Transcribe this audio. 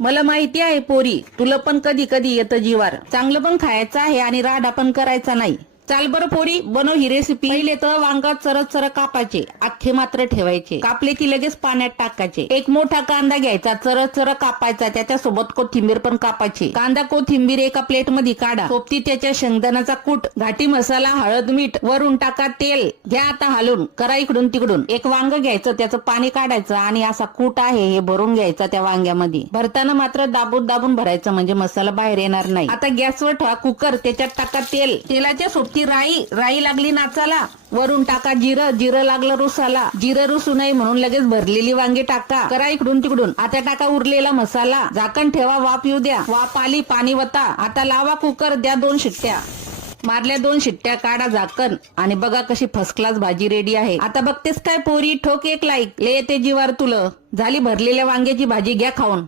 मला माहिती आहे पोरी, तुला पण कधी कधी येतं जीवार. चांगलं पण खायचं आहे आणि राडा पण करायचा नाही. चाल बरं पोरी, बनव ही रेसिपी. पहिले तर वांग चरत चरत कापायचे, अख्खे मात्र ठेवायचे. कापले की लगेच पाण्यात टाकायचे. एक मोठा कांदा घ्यायचा, चरत चरत कापायचा, त्याच्यासोबत कोथिंबीर पण कापायची. कांदा कोथिंबीर एका प्लेट मध्ये काढा. सोबती त्याच्या शेंगदाण्याचा कूट, घाटी मसाला, हळद, मीठ, वरून टाका तेल. घ्या आता हलवून, करा इकडून तिकडून. एक वांग घ्यायचं, त्याचं पाणी काढायचं आणि असा कूट आहे हे भरून घ्यायचा त्या वांग्यामध्ये. भरताना मात्र दाबून दाबून भरायचं, म्हणजे मसाला बाहेर येणार नाही. आता गॅसवर ठेवा कुकर, त्याच्यात टाका तेल. तेलाच्या सोबती राई लागली नाचाला. वरून टाका जिरं, जिरं लागलं रुसाला. जिरं रुसू नये म्हणून लगेच भरलेली वांगी टाका. करा इकडून तिकडून. आता टाका उरलेला मसाला. झाकण ठेवा, वाफ येऊ द्या. वाफ आली, पाणी वता. आता लावा कुकर, द्या 2 शिट्ट्या. मारल्या 2 शिट्ट्या, काढा झाकण आणि बघा कशी फर्स्ट क्लास भाजी रेडी आहे. आता बघतेस काय पोरी, ठोक एक लाईक. ले येते जीवार तुला. झाली भरलेल्या वांग्याची भाजी, घ्या खाऊन.